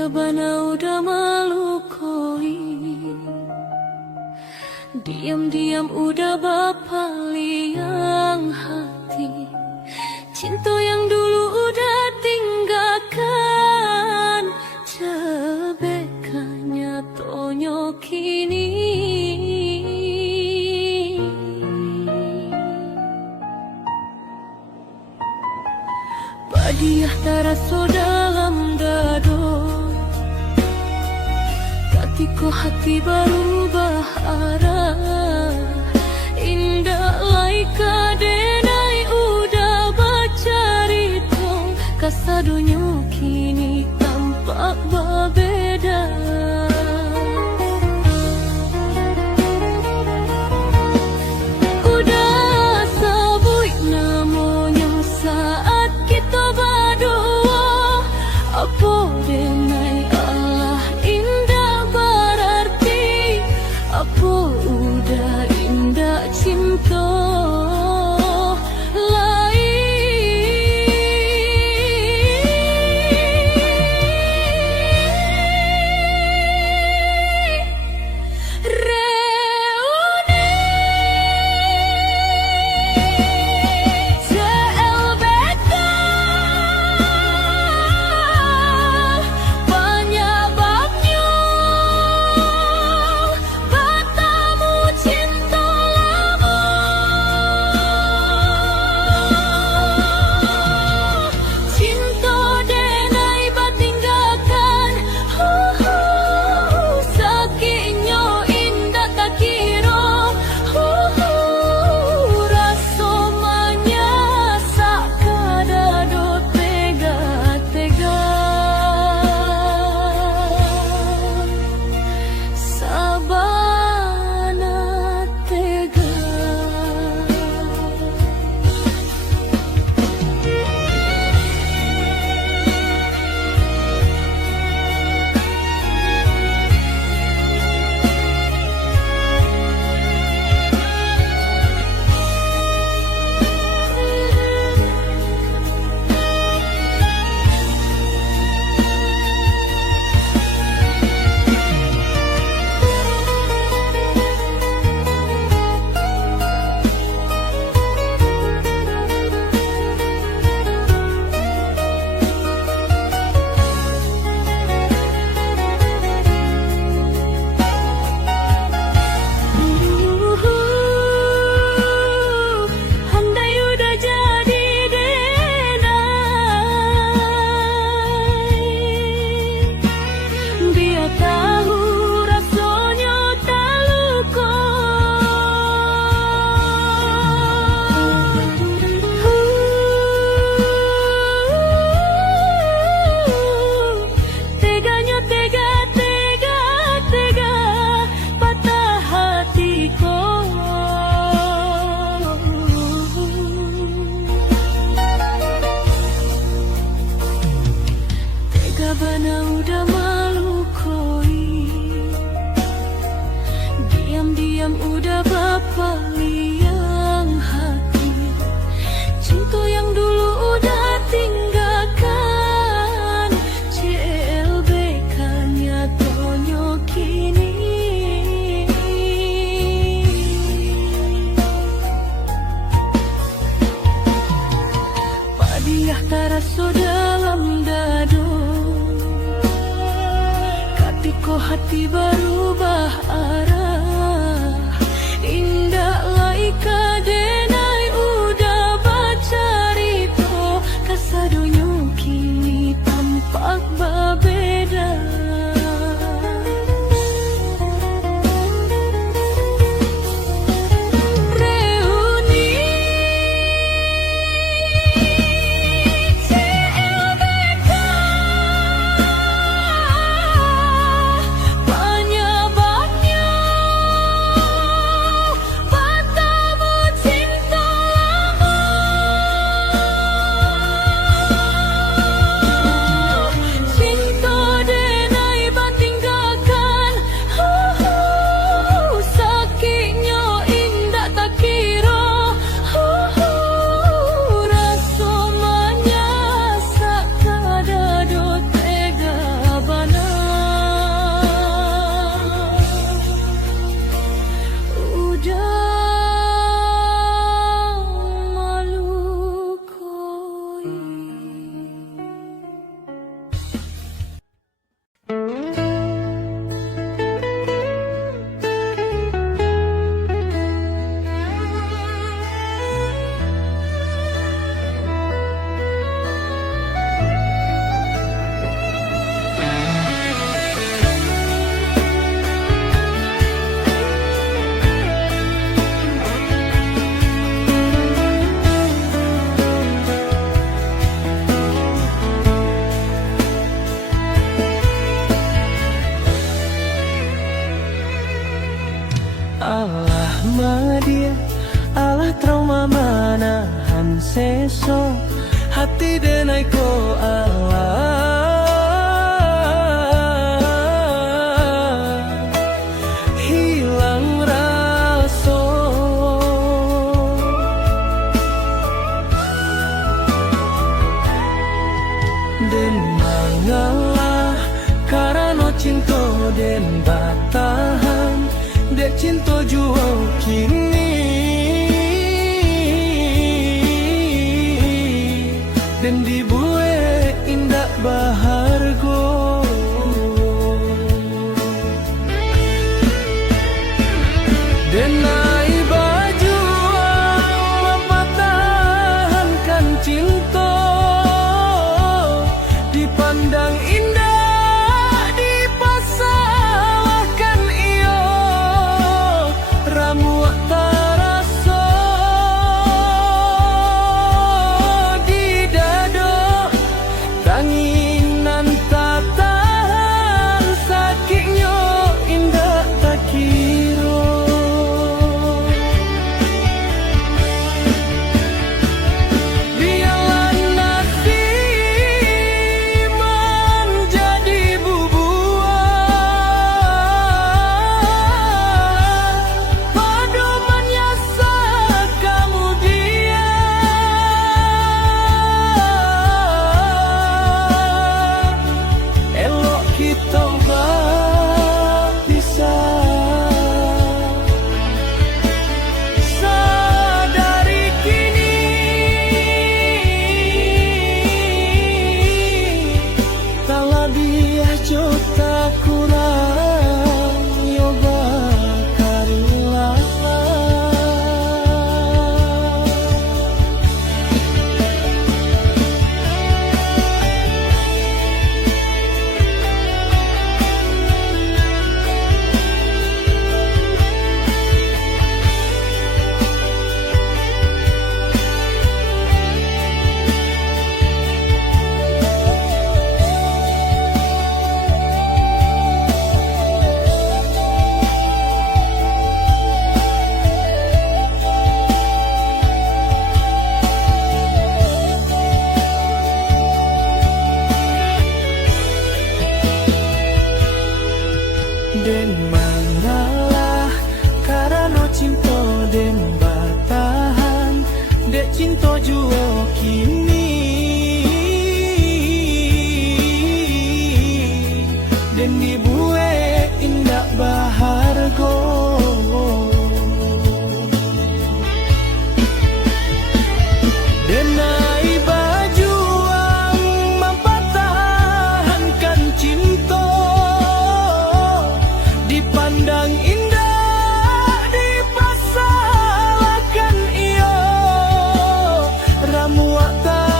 Tega bana udah melukai, diam-diam udah bapaliang hati. Cinta yang dulu udah tinggalkan, cebekanya tonyo kini. Padiah taraso dalam dado, katiko hati berubah arah. Indah laika denai udah bacarito, kasadonyo kini tampak berbeda. Udah sabui namanya saat kita berdua, apa denai Allah indah berarti, apa udah indah cinta. Bana udah melukai, diam-diam udah bapaliang hati. Cinta yang dulu udah tinggalkan, CLBK-nya tonyo kini. Padiah taraso dalam dado, katiko hati berubah arah. Indah laika denai udah bacarito, kasadonyo kini tampak berbeda. Banyak seso hati denai ko Allah hilang raso den mangalah karena cinta den batahan dek cinta juo kini dan dibuat indah bahargo dan naik baju mempertahankan cinta dipandang indah dipasalahkan iyo ramu taraso di dado tanginan tak tahan sakitnya indah tak kira biarlah nasib menjadi bubuan pedoman yasa kemudian elok kita berpisah sadari kini tak lebih juta kurang yoga karilah den mangalah karena cinta den batahan dek cinta juo kini den dibuat indah bahargo den naik baju mempertahankan cinta dipandang indah dipasalahkan iyo ramu tak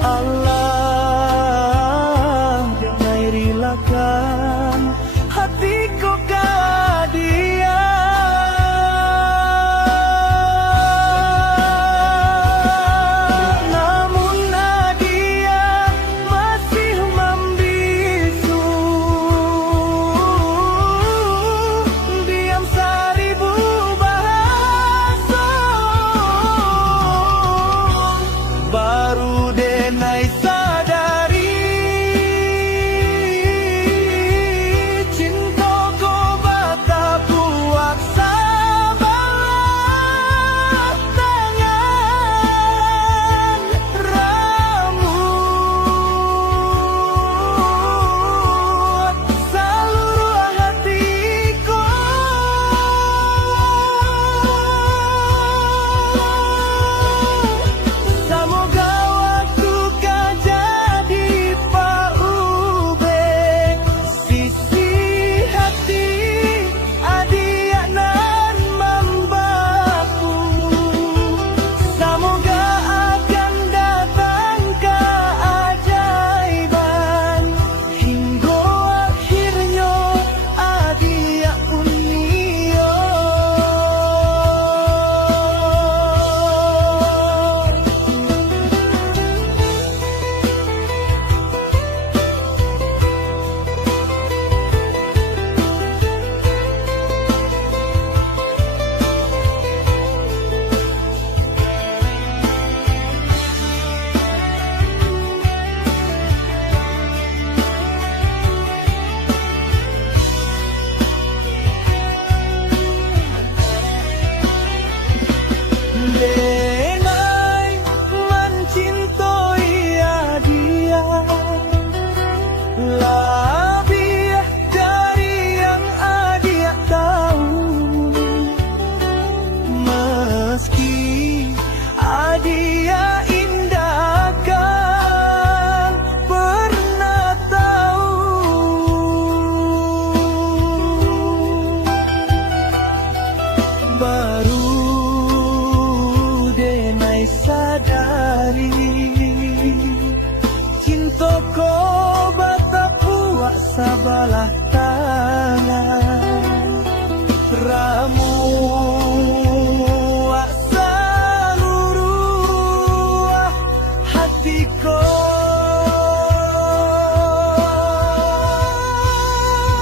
Allah damai rilakan hatiku ke dia. Namun dia masih membisu, diam seribu bahasa. Baru denai sadari cintaku bata buat sabar tangan rambut seluruh hatiku. Semoga waktu kau jadi paube sisi hati adik nan membaku. Semoga akan datang keajaiban hingga akhirnya adik unio. Denai mencintai dia lebih dari yang adik tahu. Meski adik indahkan pernah tahu, baru denai sadari cintaku bata puak sabalah tangan ramu seluruh hatiku.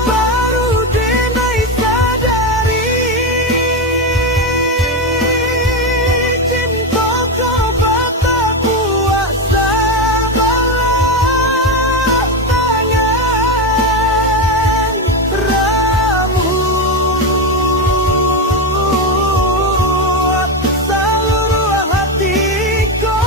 Baru denai sadari cintaku bata kuat sabalah tangan rambut seluruh hatiku.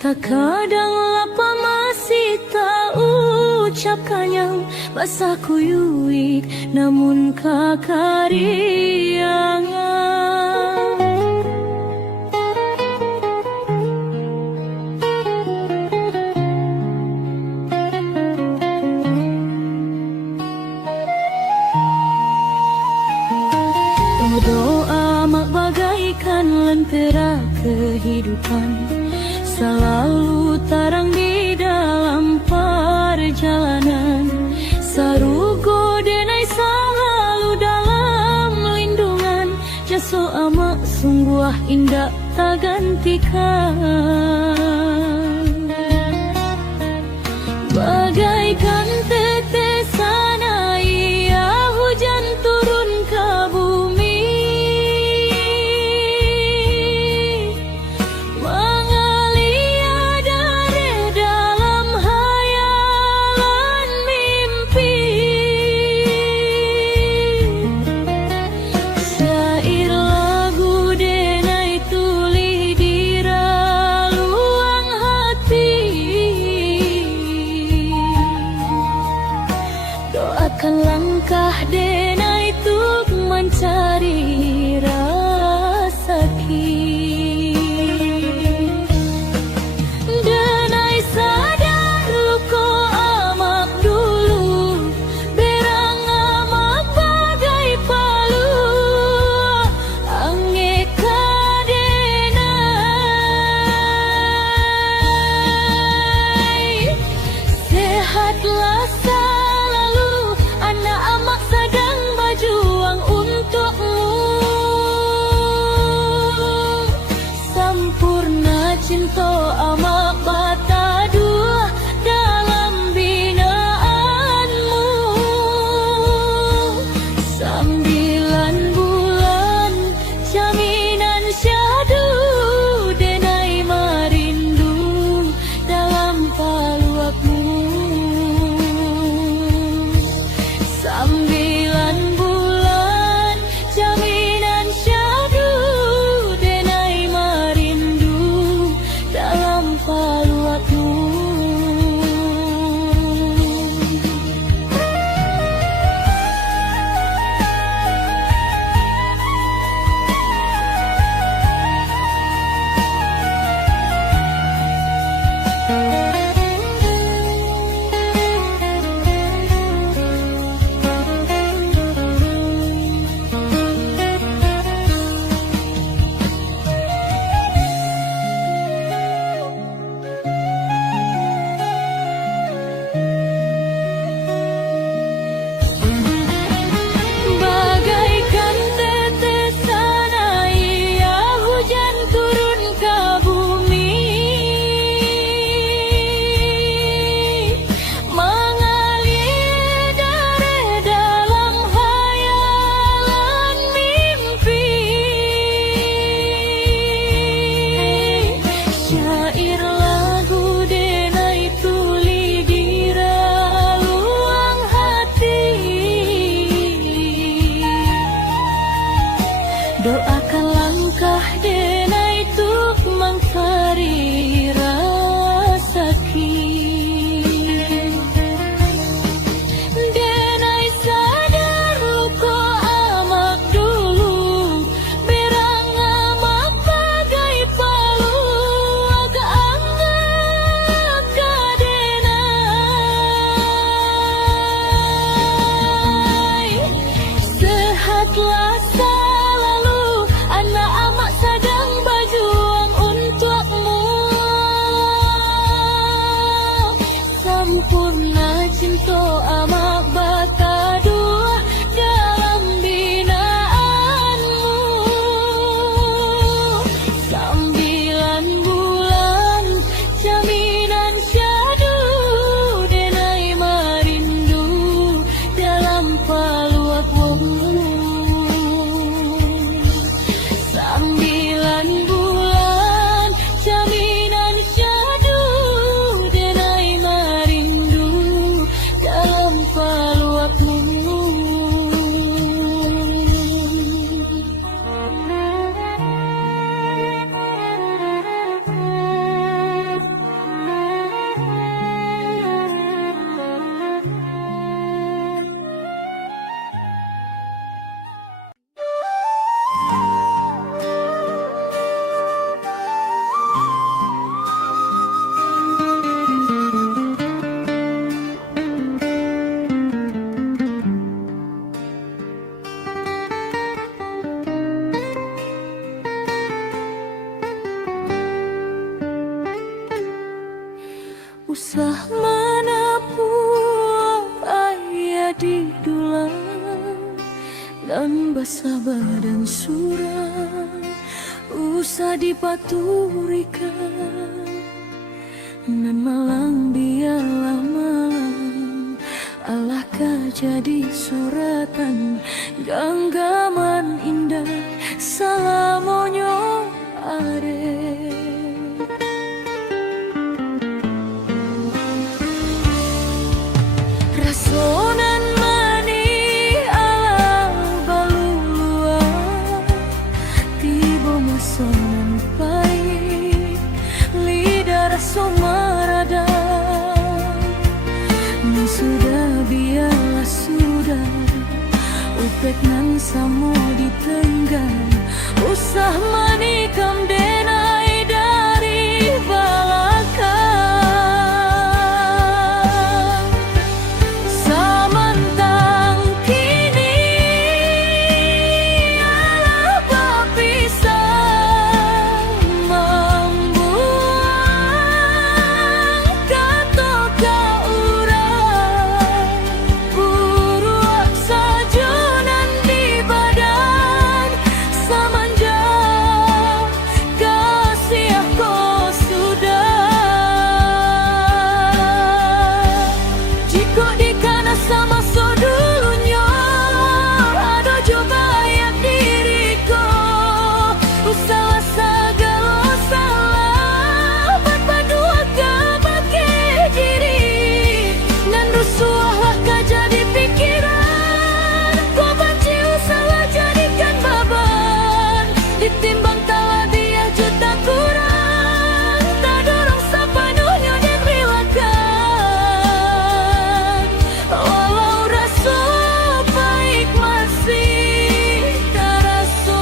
Terkadang lapa masih tak ucapkan yang basah kuyuik, namun kakariangan. Doa mak bagaikan lentera kehidupan, selalu terang di dalam perjalanan. Sarugo denai selalu dalam lindungan, jaso amak sungguh indah tak gantikan. Bagaikan tetesan air hujan turun ke bumi, mengalir dari dalam hayalan mimpi. Syair lagu denai tuli di relung Usah mana pun ayah di dulang dan basah badan suram, usah dipaturikan nan malang biarlah malang, alahkah jadi suratan genggaman indah salamonyo are. Rasonan mani ala balulua, tiba masonan pahit, lidah raso marada. Sudah biarlah sudah, upek nan samo ditenggang, usah manikam denai dari balakang. Samantang kini ala bapisah, membuang kato kaurang, buruak sajonan di badan, samanja kasih aku sudah. Jika dikana sama sodulunyo, ado coba ayak diriku, usaha segala salah, buat padua kebaki diri, dan rusuhlah kah jadi pikiran, kau benci usaha jadikan beban, ditimbang talah dia juta kurang, tak dorong sepenuhnya dan rilakan. Walau rasa baik masih terasa.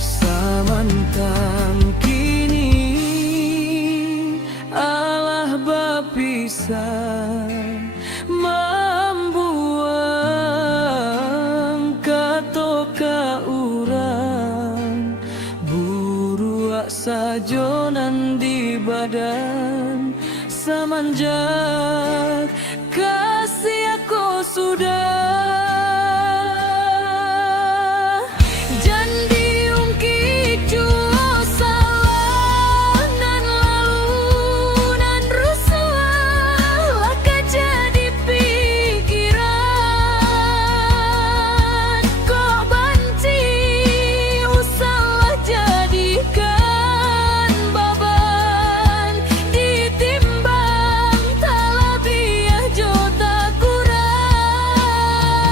Samantang kini Allah bapisah, membuang kato kaurang, buruak sajonan di badan, semenjak kasih aku sudah. Jandi ungkit jua salah nan lalu nan rusuh, laka jadi pikiran, kok benci usahlah jadikan beban, ditimbang talah biah jota kurang.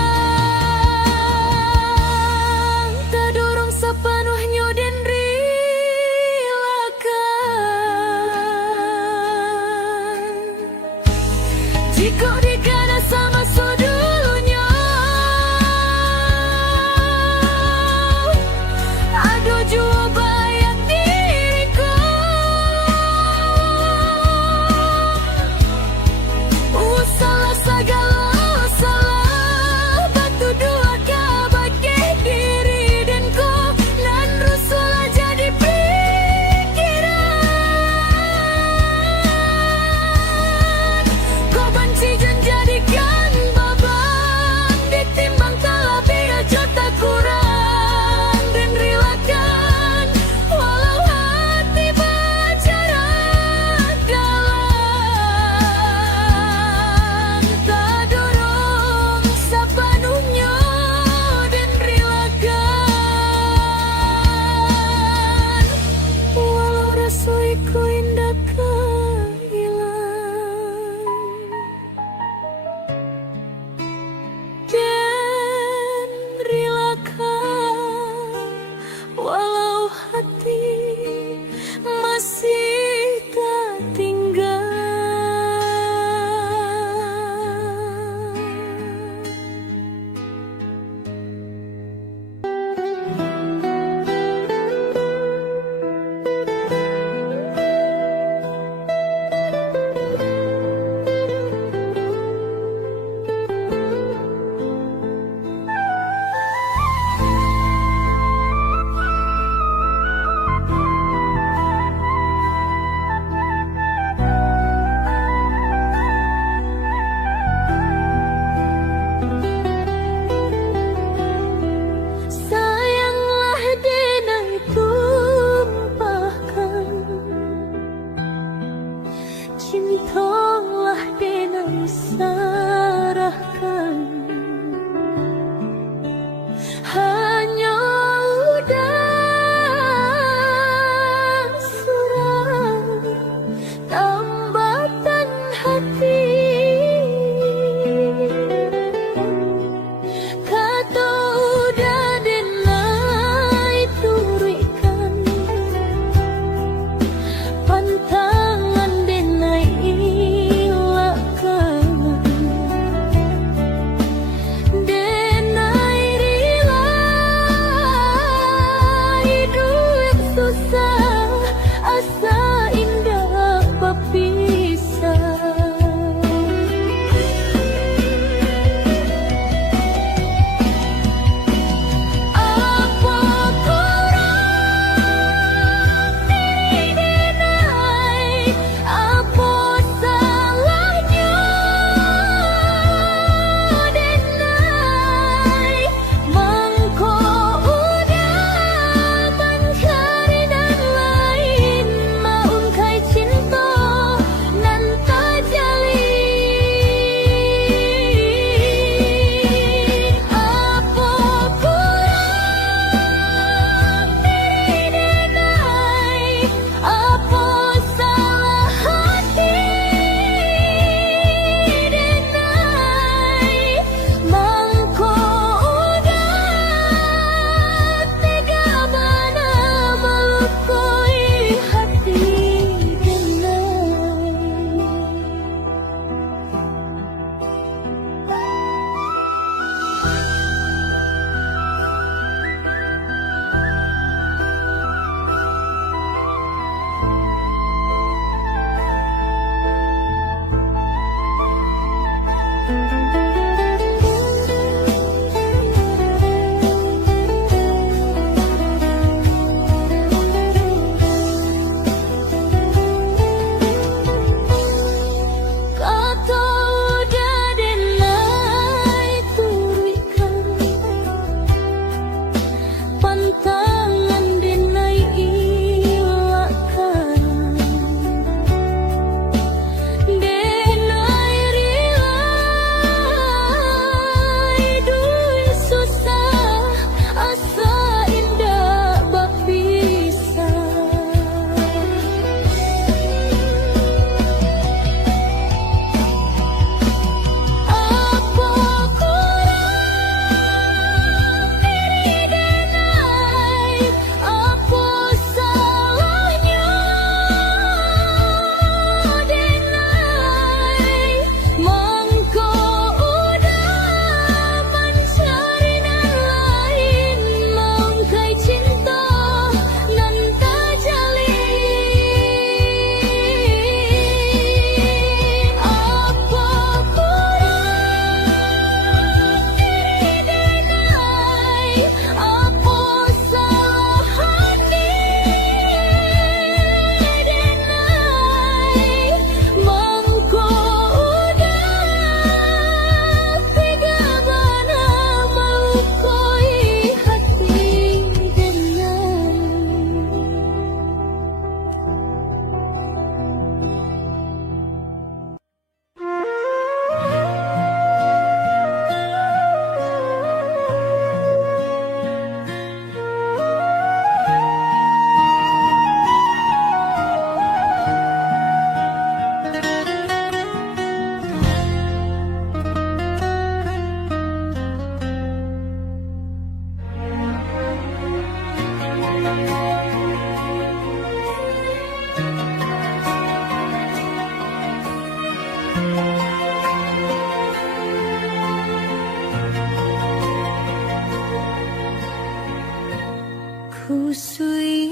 Kusui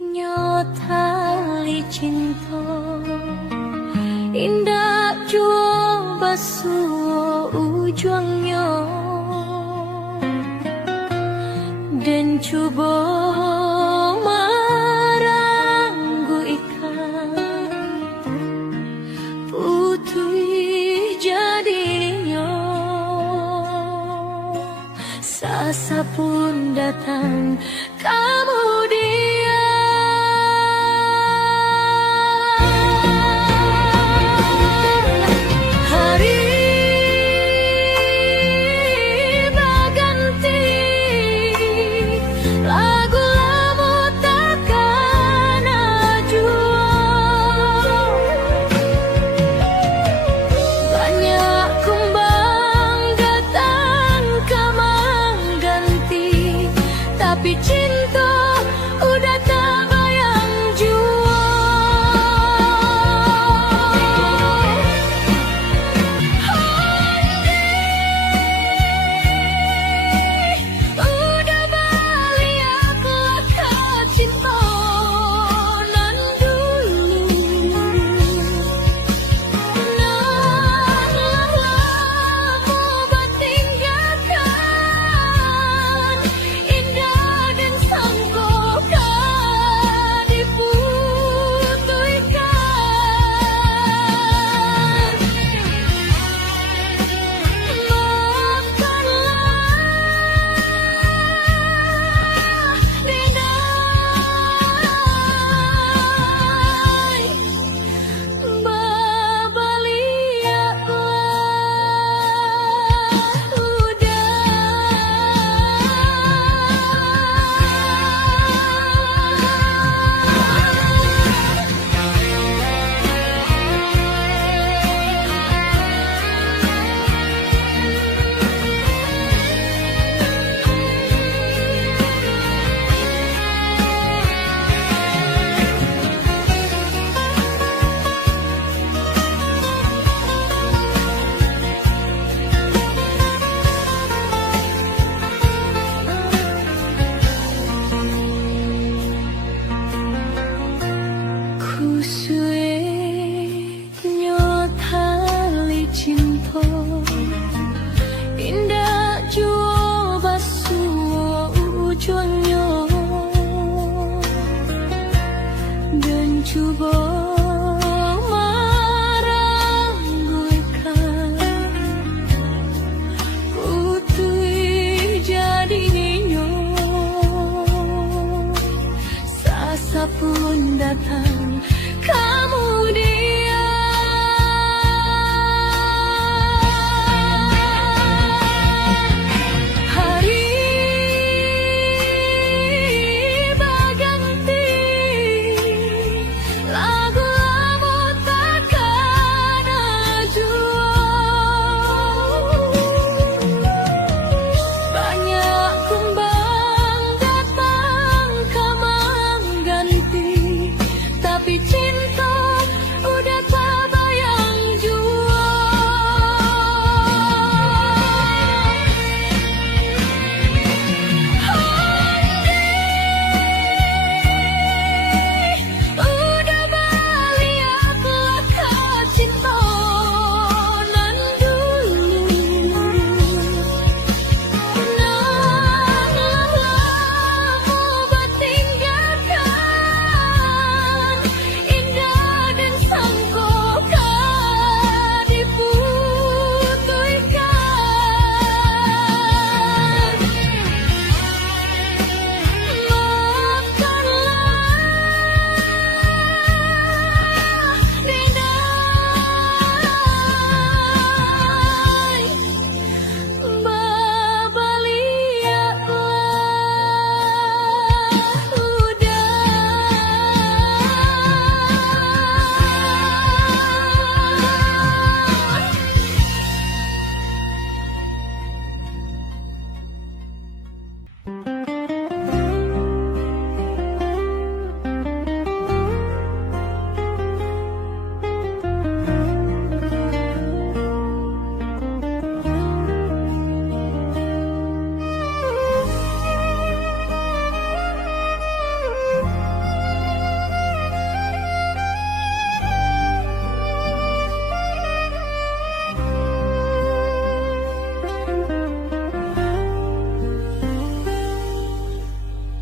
nyotali cinta indah jua basuh ujungnya dan coba maranggu ikan putih jadinya sasa pun datang kemudian hari berganti lagu lama takkan ajua banyak kumbang datang kemang ganti tapi cinta udah tak bayang jua udah balik ke cinta nan dulu nan lama bertinggalkan indah dan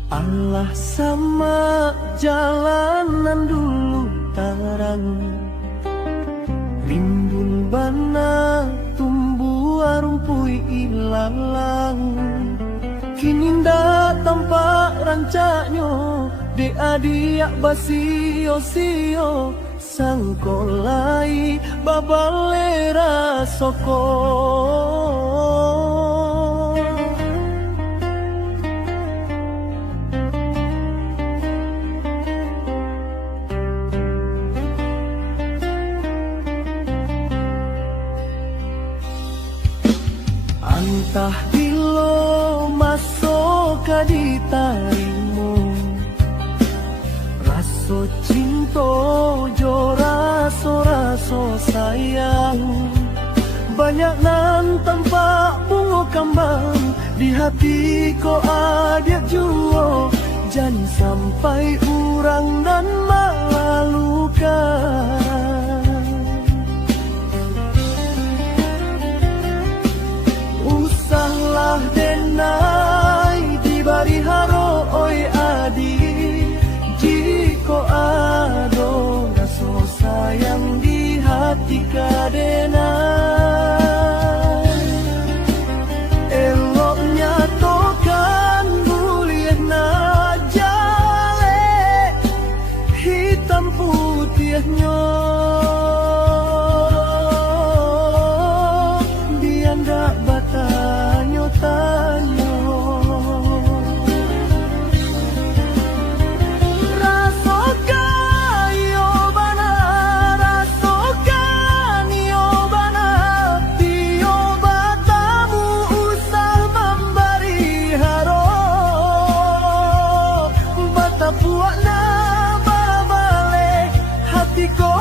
Allah sama jalanan dulu tarang, rimbun bana tumbuh rumpui ilalang. Kini ndak tampak rancaknya de adiak basio-sio sangkolai babalera soko. Antah bilo masuk ke ditarimu, raso cinta jo raso sayang. Banyak nan tampak bunga kembang di hati ko adik juo. Jangan sampai urang dan memalukan. Usahlah denai di bari haro oi adi, jiko ado raso sayang di hati kadenai. Eloknya tokan buliah na jale, hitam putihnya diandak batanyo tanyo. Rasokan yo bana, rasokan yo bana, tio batamu usah memberi haro. Bata puak na babale, hati ko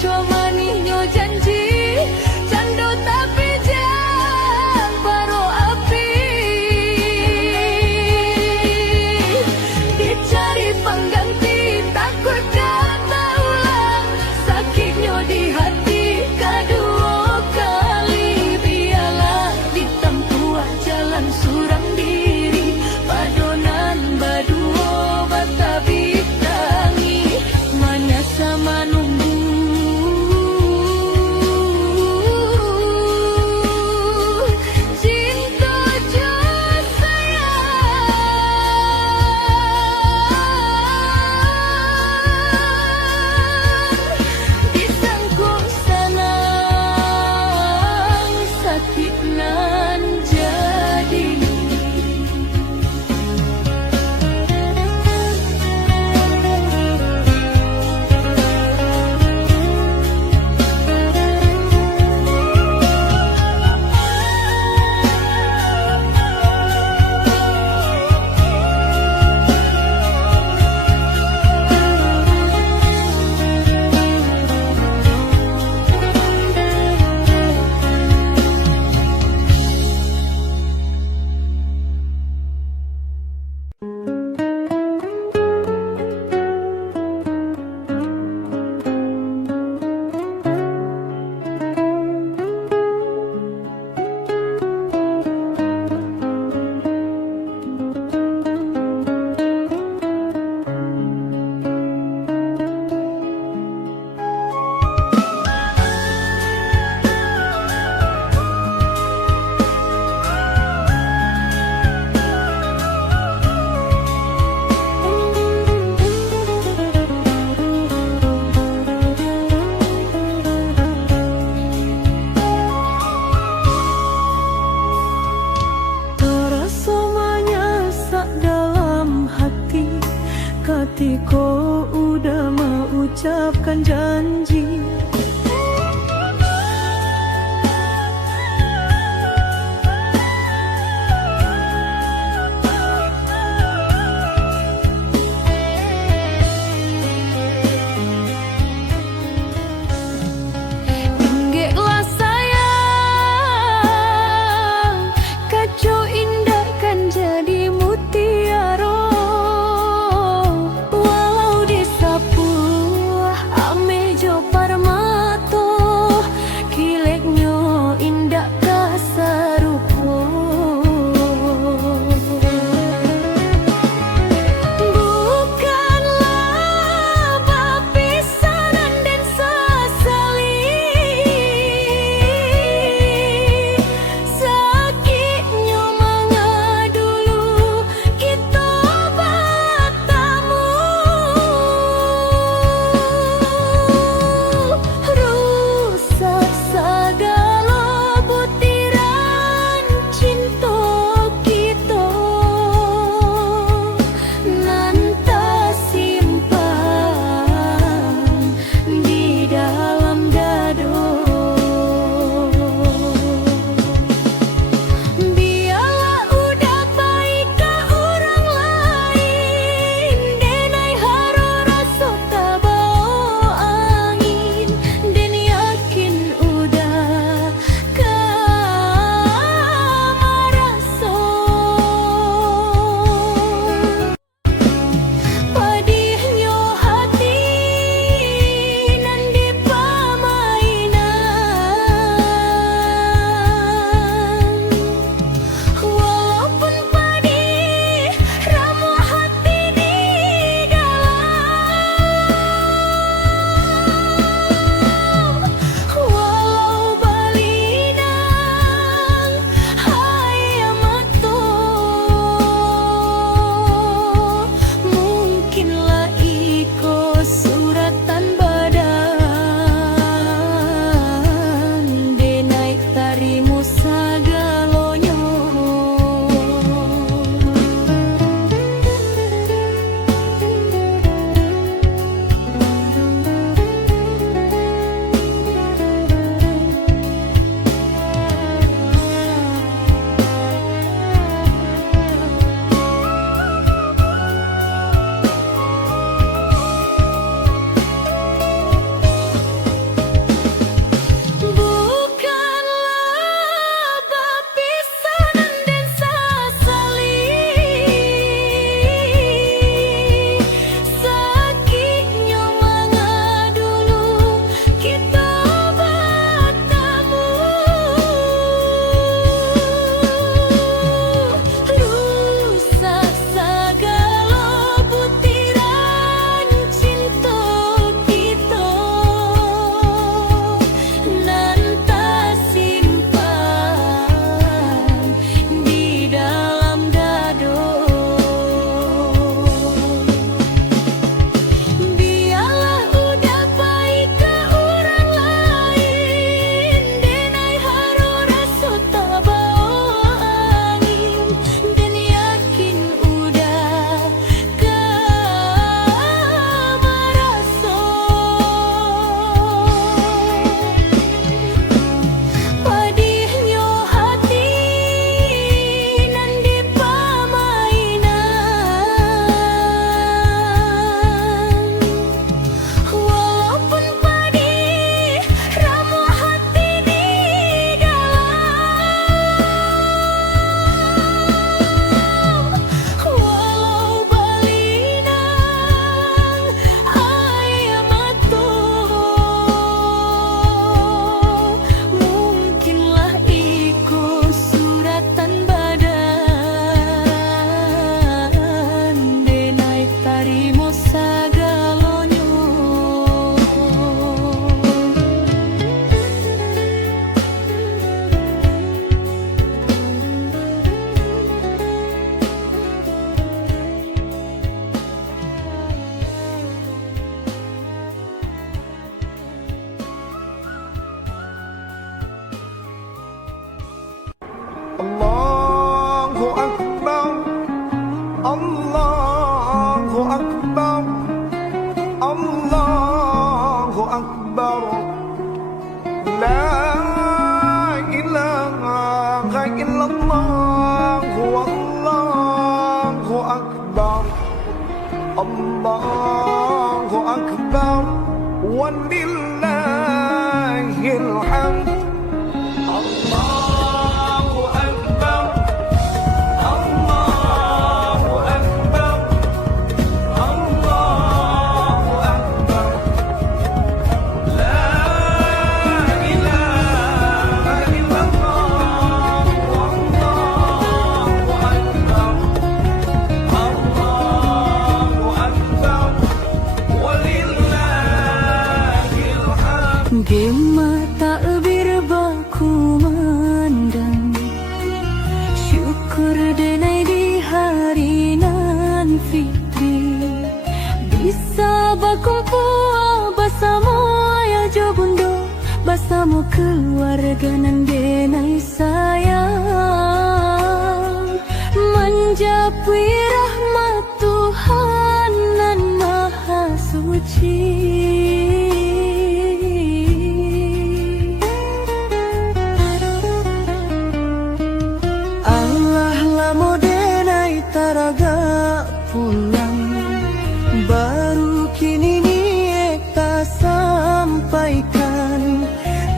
cua manihnya janji Cando tapi jang baro api Dicari pengganti takut kata ulang Sakitnya di hati kedua kali Biarlah ditempuh jalan surang diri Padonan badua batabi tangi Mana sama nunggu Cinta jo sayang Disangkut Gema tak berbaku mandang, syukur denai di hari nan fitri bisa berkumpul bersama ayah jo bundo, bersama keluarga nan denai sayang, menjapui rahmat Tuhan nan maha suci. Taraga pulang, baru kini kita sampaikan.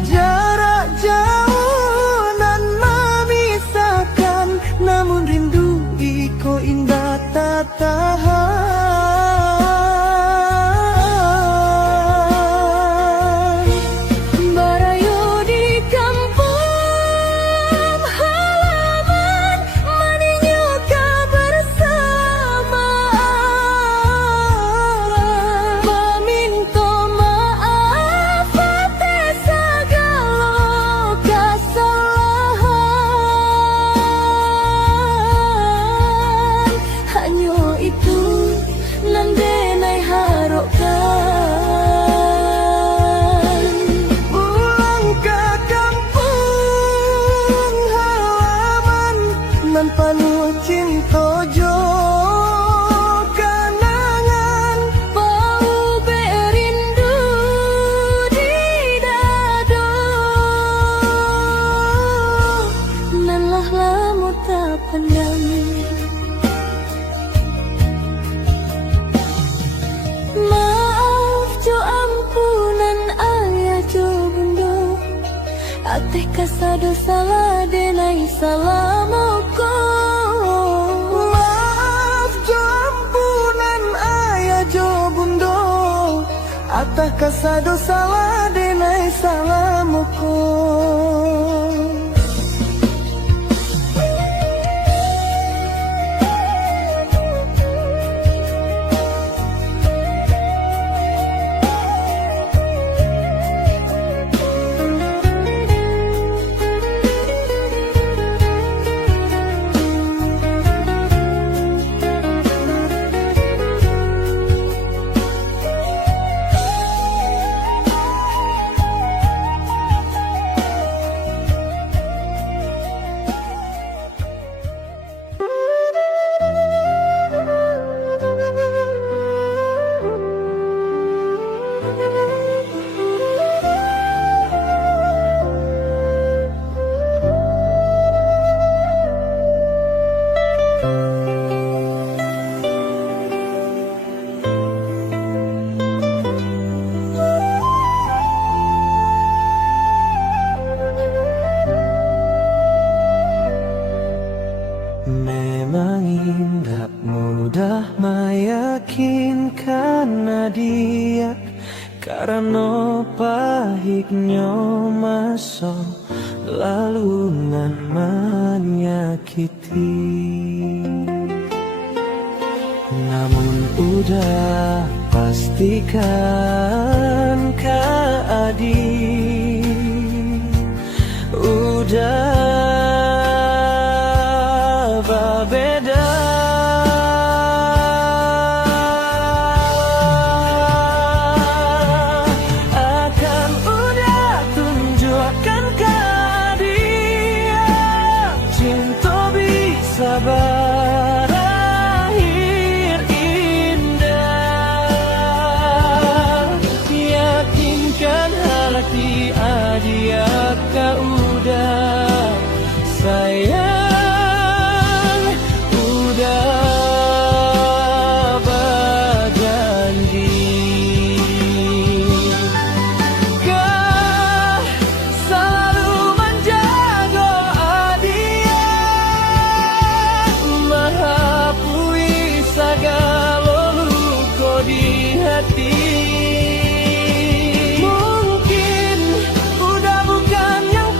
Jarak jauh nan memisahkan, namun rindu iko indah tak tahan. Barayo di kampung halaman, maninyo ka bersama. Paminto maaf atas segala kesalahan. Hanya itu nan denai harapkan. Pulang ke kampung halaman, nan penuh cinta jo kenangan. Bau berindu di dado, nan lah lamu tak pandang. Maaf jo ampunan ayah jo bundo, ateh kasado salah denai salamoko. Maaf jo ampunan ayah jo bundo, atah kasado salah denai salamoko. Memang indah mudah meyakinkan dia, karena pahitnya masa lalu nan menyakiti. Namun udah pastikan keadil, udah berbeda. Akan udah tunjukkan ke dia, cinta bisa berakhir indah. Yakinkan hati dia kau udah sayang. Mungkin udah bukan yang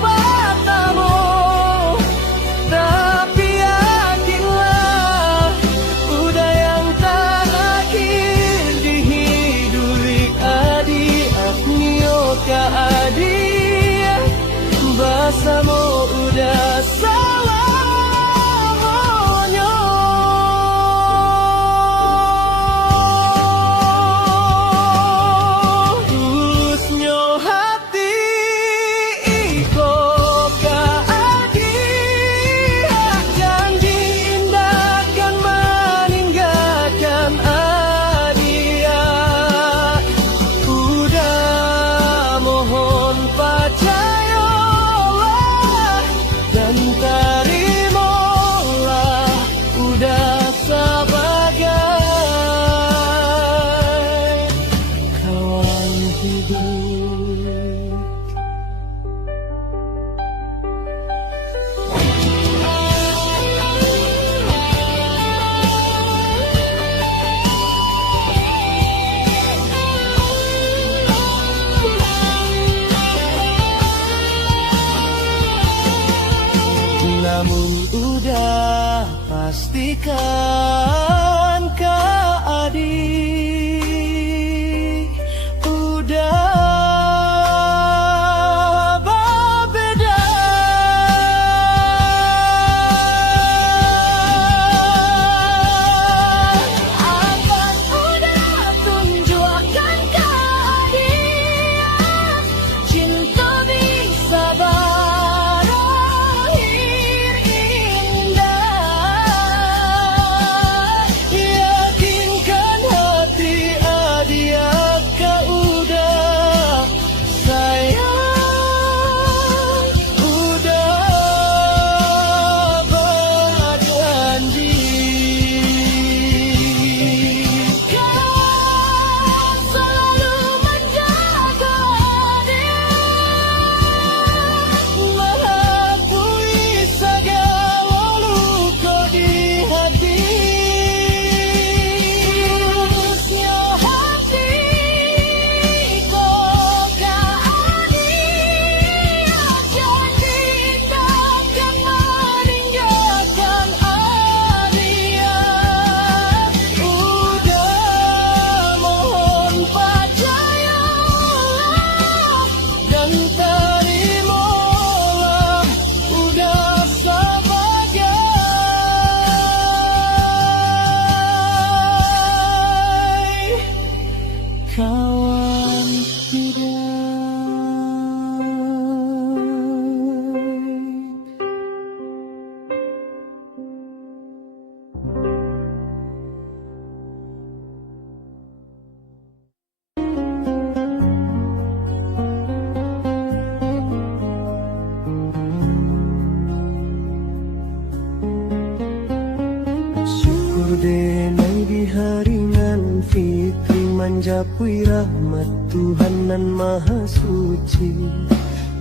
udah pastikan Kak adik udah berbeda. Abang udah tunjukkan ke dia cinta bisa berakhir indah. Yakinkan hati adia Kak udah sayang, udah berjanji. Kau selalu menjaga dia, Mengakui segala luka di hati. tulusnya hati kau ke dia, janji takkan meninggalkan dia. Udah mohon percayalah dan terimalah, udah sebagai kawan syukur denai di haringan fitri manjapui rahmat Tuhan nan maha suci.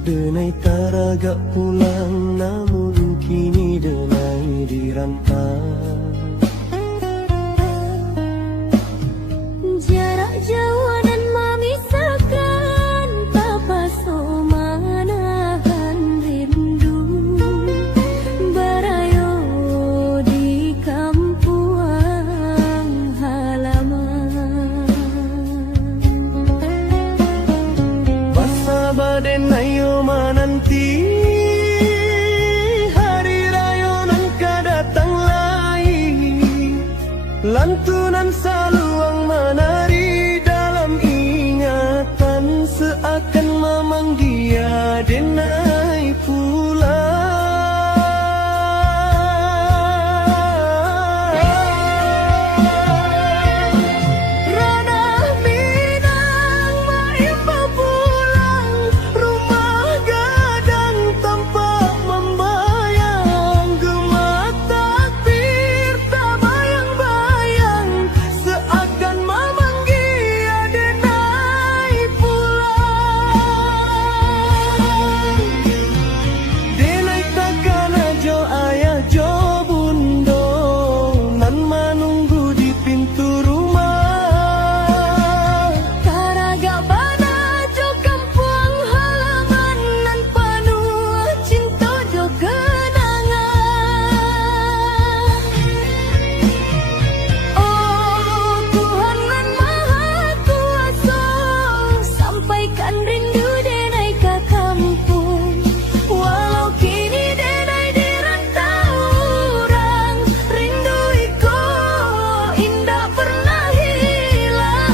Denai taraga pulang namun kini denai dirantau. jarak jauh dan memisahkan, tak paso manahan rindu. Barayo di kampung halaman, Basa baden ayo menanti hari raya nan kadatang lagi. Lantunan saluang menari dalam ingatan, seakan memang dia denai pulang. Ranah Minang maimba pulang, rumah gadang tampak membayang. Gemak takbir tak bayang-bayang, seakan memang dia denai pulang. Denai takkan ajo ayah jo bundo nan menunggu di pintu rumah. taraga bana jo kampung halaman, nan penuh cinta jo kenangan. Oh Tuhan nan maha kuasa, sampaikan rindu denai ke kampung. Walau kini denai dirantau orang, rindu iko indah pernah hilang.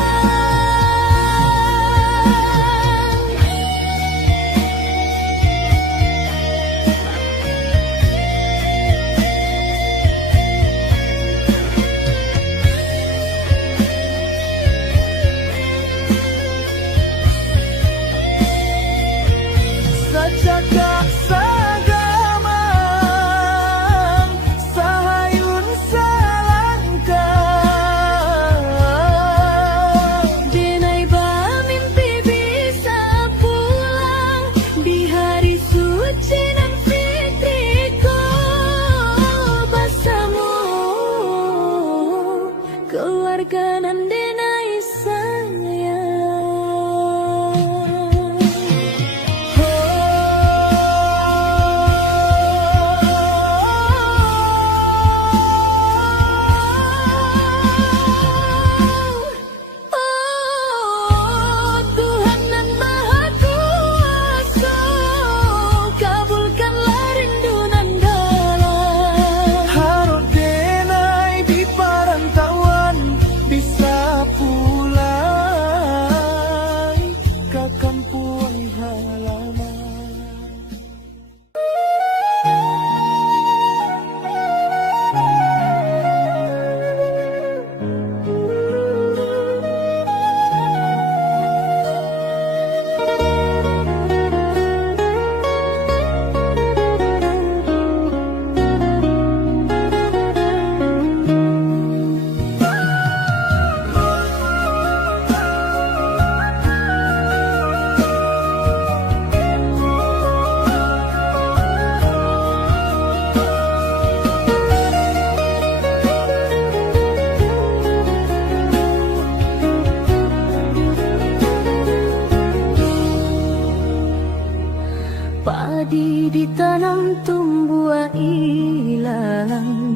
Sacakak sagamang sahayun salangkah. Denai mimpi bisa pulang di hari suci dan fitriku. Bersama keluarga nan denai sayang. Oh Padi ditanam tumbuh ilalang,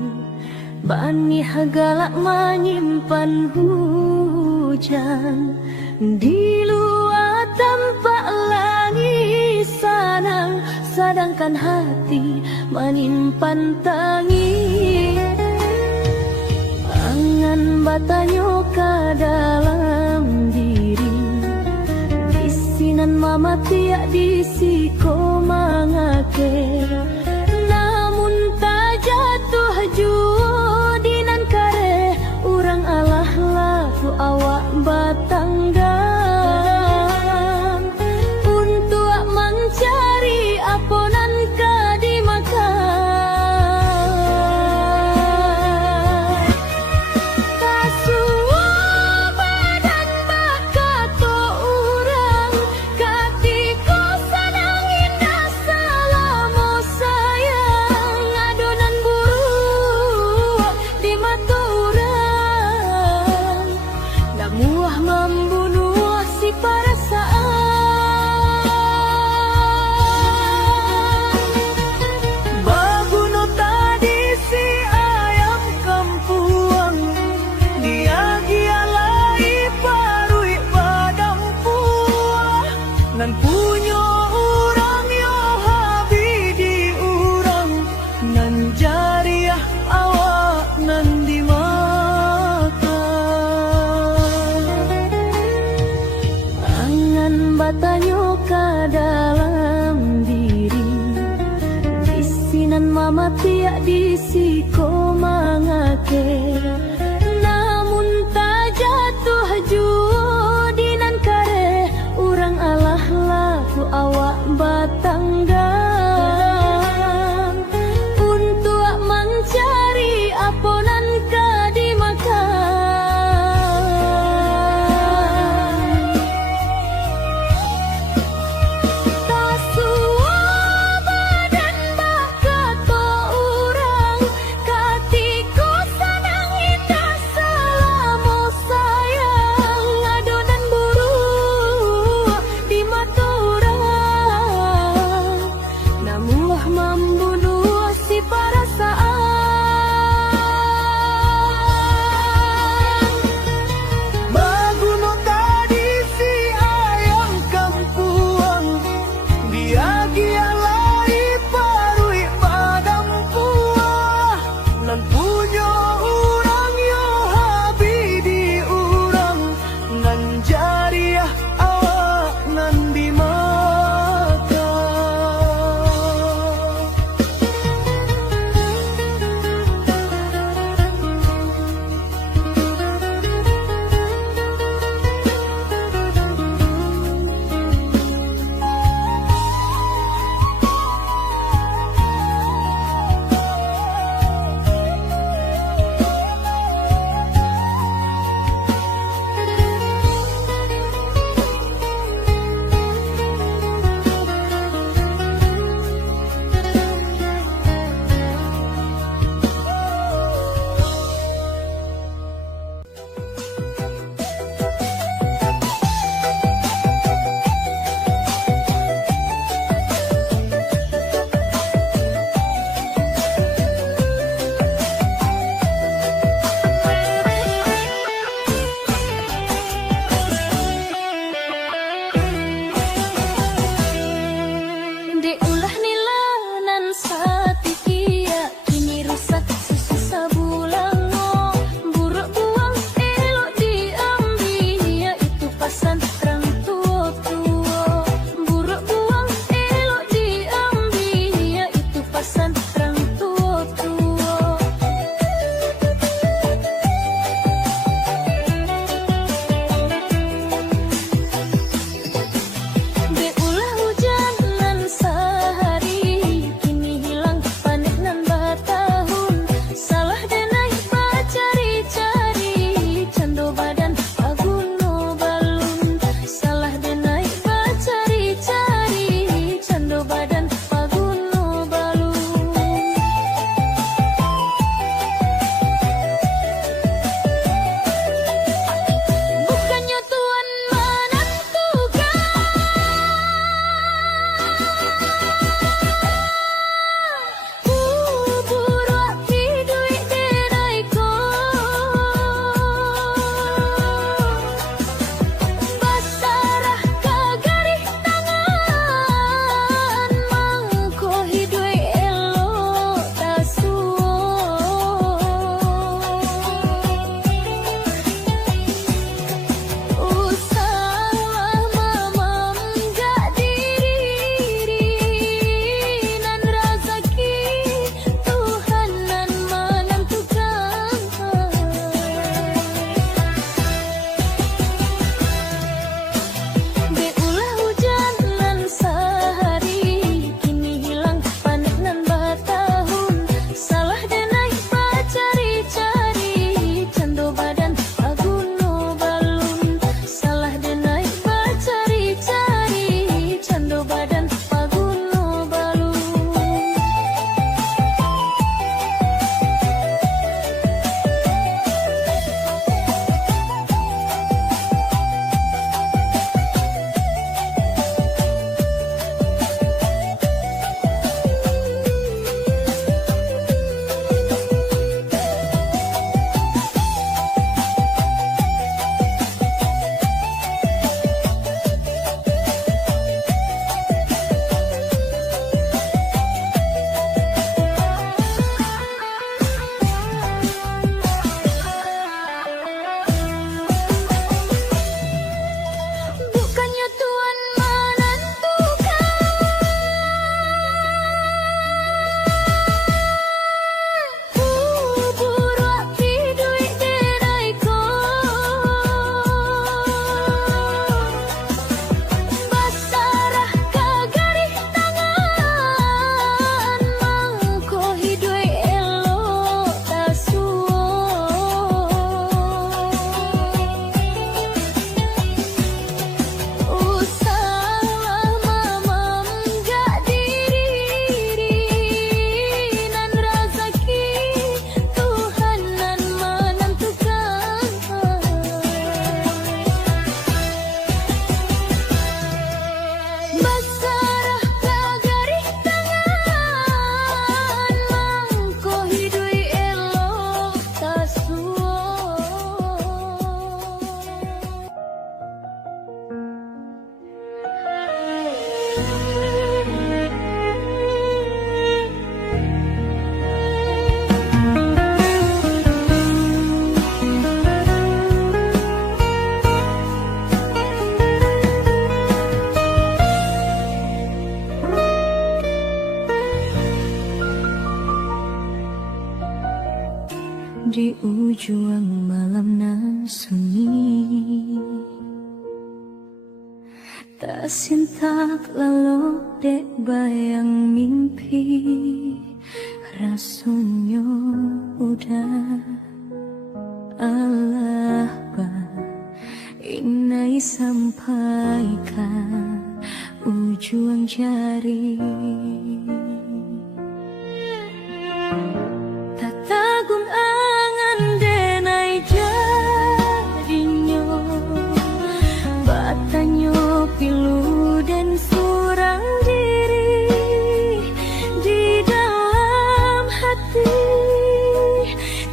bani hagalak menyimpan hujan. Di luar tampak langit sanang, sedangkan hati menyimpan tangis. Angan batanyo ke dalam diri, bisinan mama tiak disiko mangake. Namun tak jatuh judinan kare, urang alah laku awak batanggang. Untuk mencari aponan kadimakan. Kasua badan bakato urang, katiku sanang indah selamo sayang. Adonan buruk di mata urang, namuah membunuh si perasaan. Baguno tadi si ayam kampuang, dia gialai parui padam puah. Nan punyo urang yo habi di urang, nan jariah awak nan dimakan. Angan batanyo ke dalam diri, bisinan mama tiak disiko mangake. Namun tak jatuh judinan kare, urang alah laku awak batanggang. Untuk mencari aponan kadimakan. Kasua badan bakato urang, katiku sanang indah selamo sayang. Adonan buruk di mata urang, namuah membunuh si perasaan. Baguno tadi si ayam kampuang, dia gialai parui padam puah. Nan punyo urang yo habi di urang, nan jariah awak nan dimakan. Dek ulah nilanan satikia, kini rusak sesusah bulango. Buruk buang elok diambil, itu pasan terang tua-tua. Buruk buang elok diambil, itu pasan terang tua-tua. Dek ulah hujan nan sah di ujung malam nan sunyi. Tak sintak lalu dek bayang mimpi, rasanya udah Allah inai sampaikan ujung jari. Tatagun angan denai jadinya, batanyo pilu dan surang diri di dalam hati.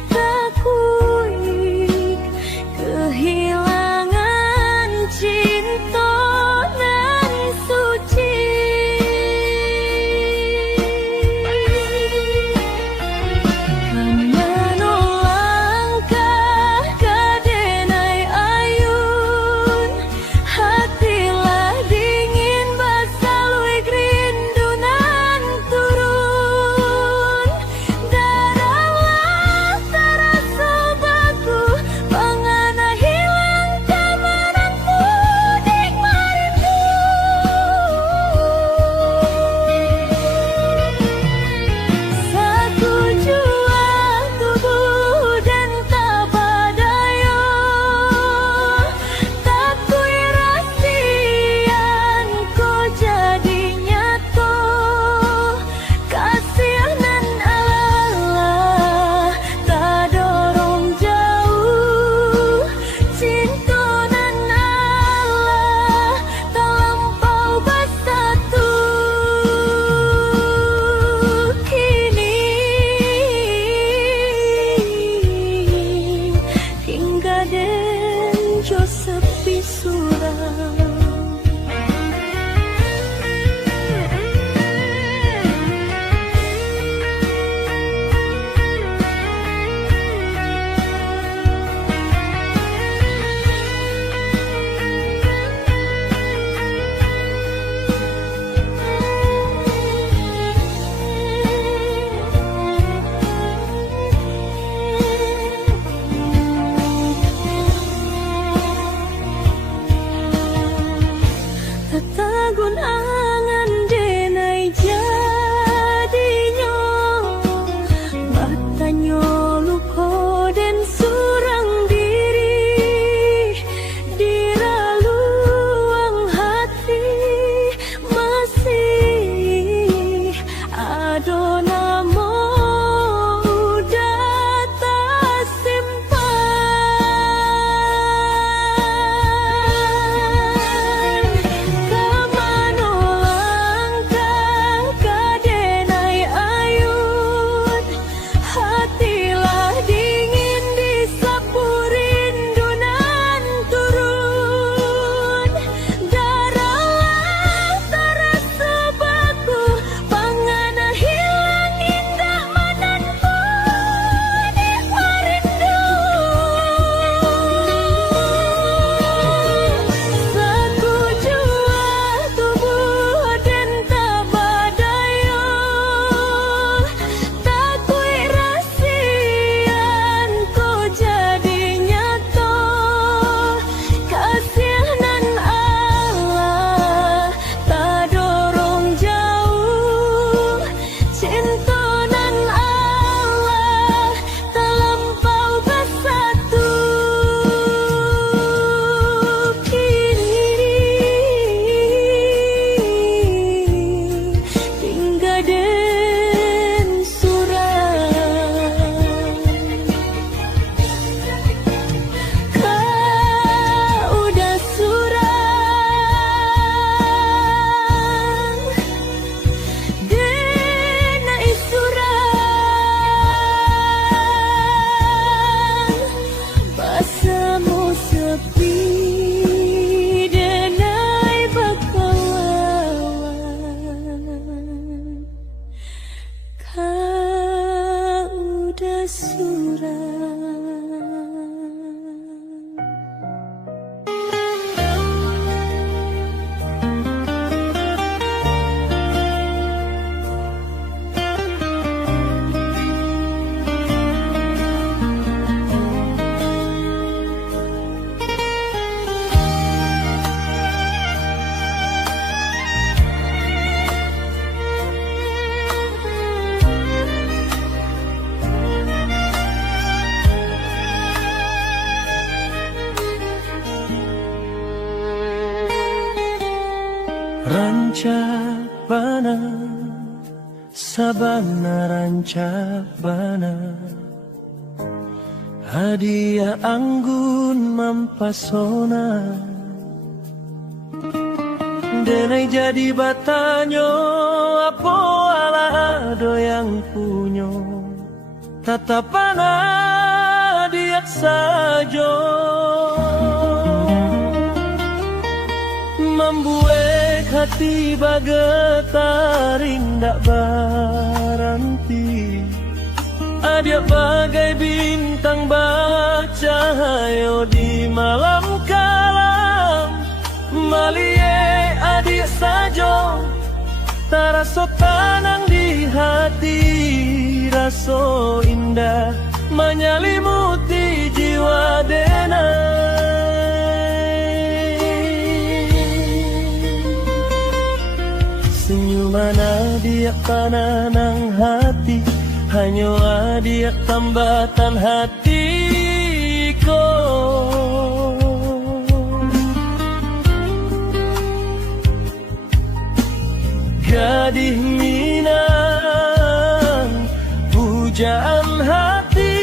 Takui kehilangan cinta nan suci. bana sabana rancak bana hadiah anggun mampasona denai jadi batanyo apo ala doyang punyo tatapana diak sajo membuat hati bagetaring dak baranti adia bagai bintang bercahaya di malam kalam malie adik sajo taraso tanang di hati raso indah menyelimuti jiwa denai senyuman adik pananang hati hanya adik tambatan hatiku gadih minang pujaan hati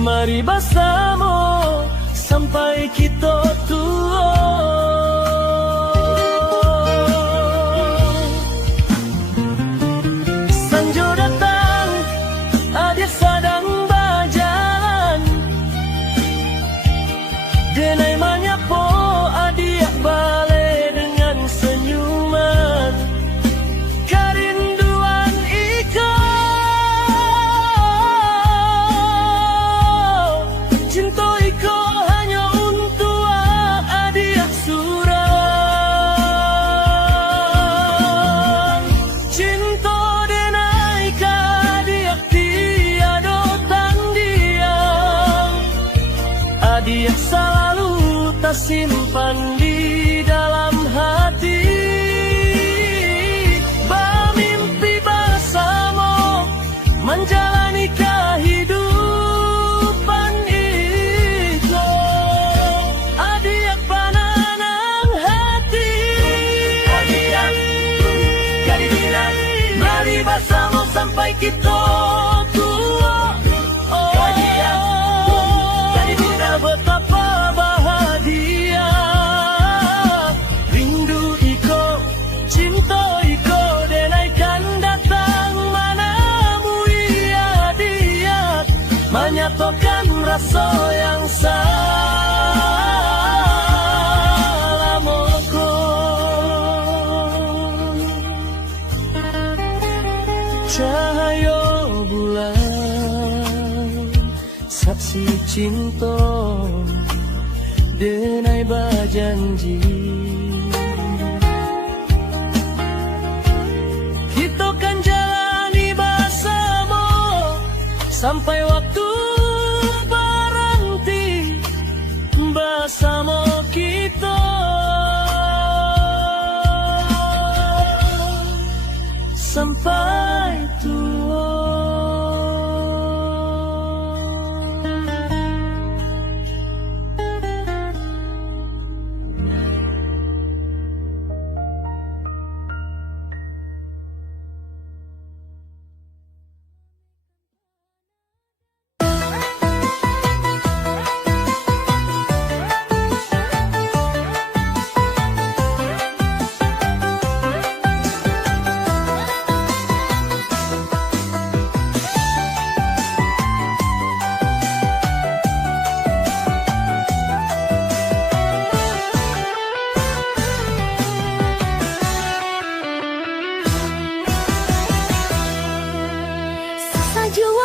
mari bersama sampai kita tua sanjo datang adik sedang berjalan denai menyapo adik balik dengan senyuman kerinduan iko cinta iko hanya untuk adik surang cinta denai ka adik tiada tandingan adik selalu tersimpan di dalam hati bermimpi bersama menjalani kehidupan itu adik pananang hati adik jadi bilang mari bersama sampai kita tua jadi bunda betapa bahagia rindu iko cinta iko denaikan datang manamu ia diat menyatukan rasa yang salamoko cahaya bulan saksi cinta denai berjanji kita kan jalani bersama sampai waktu berhenti bersama kita sampai tua. Sajua